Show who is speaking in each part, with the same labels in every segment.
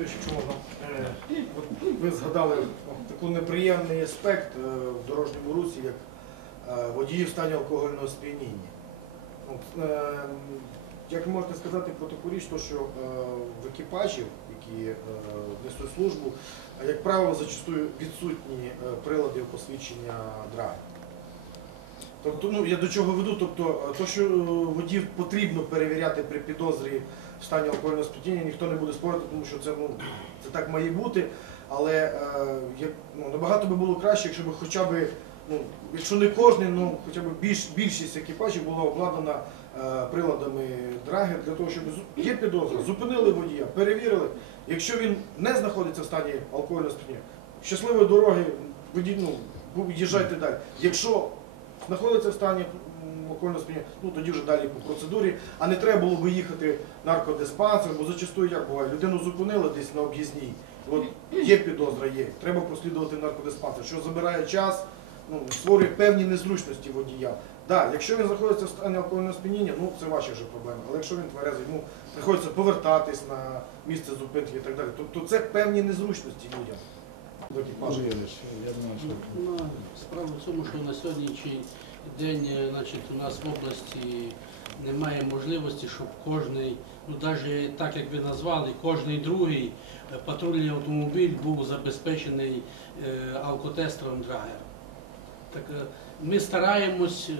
Speaker 1: Васильович, якщо можна, е, ви згадали таку неприємний аспект е, в дорожньому русі, як е, водії в стані алкогольного сп'яніння. Е, Як ви можете сказати про таку річ, що е, в екіпажів, які е, несуть службу, е, як правило, зачастую відсутні е, прилади посвідчення драйву. Тобто, ну я до чого веду, тобто, е, то, що е, водіїв потрібно перевіряти при підозрі в стані алкогольного сп'яніння, ніхто не буде спорити, тому що це, ну, це так має бути. Але е, ну, набагато би було краще, якщо б хоча б, ну, якщо не кожен, ну хоча б більш, більшість екіпажів була обладнана е, приладами драгер для того, щоб є підозра, зупинили водія, перевірили. Якщо він не знаходиться в стані алкогольного сп'яніння, щасливої дороги, водій, ну, їжджайте далі. Якщо знаходиться в стані м, алкогольного сп'яніння, ну тоді вже далі по процедурі, а не треба було би їхати наркодиспансер, бо зачастую як буває, людину зупинили десь на об'їзній, от є підозра, є, треба прослідувати наркодиспансер, що забирає час, ну, створює певні незручності водія. Да, якщо він знаходиться в стані алкогольного сп'яніння, ну це ваші вже проблеми. Але якщо він тверезий, йому приходиться повертатись на місце зупинки і так далі. Тобто це певні незручності людям.
Speaker 2: Справа в тому, що на сьогоднішній день е, значить, у нас в області немає можливості, щоб кожний, ну навіть так як ви назвали, кожний другий е, патрульний автомобіль був забезпечений е, алкотестером драгера. Так ми стараємось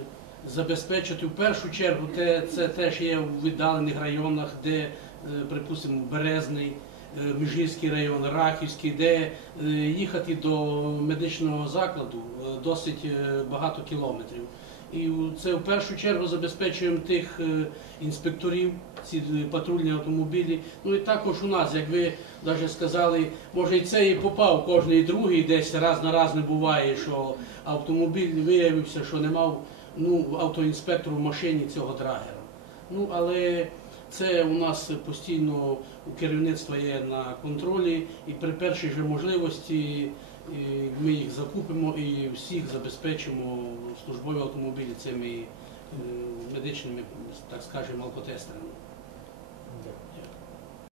Speaker 2: забезпечити в першу чергу, те, це теж є в віддалених районах, де, припустимо, Березний, е, район, Рахівський, де е, їхати до медичного закладу е, досить багато кілометрів. І це в першу чергу забезпечуємо тих інспекторів, ці патрульні автомобілі. Ну і також у нас, як ви навіть сказали, може і це і попав кожний другий, десь раз на раз не буває, що автомобіль виявився, що не мав ну, автоінспектор в машині цього драгера. Ну, але це у нас постійно у керівництва є на контролі, і при першій же можливості ми їх закупимо і всіх забезпечимо службові автомобілі цими е, медичними, так скажемо, алкотестерами.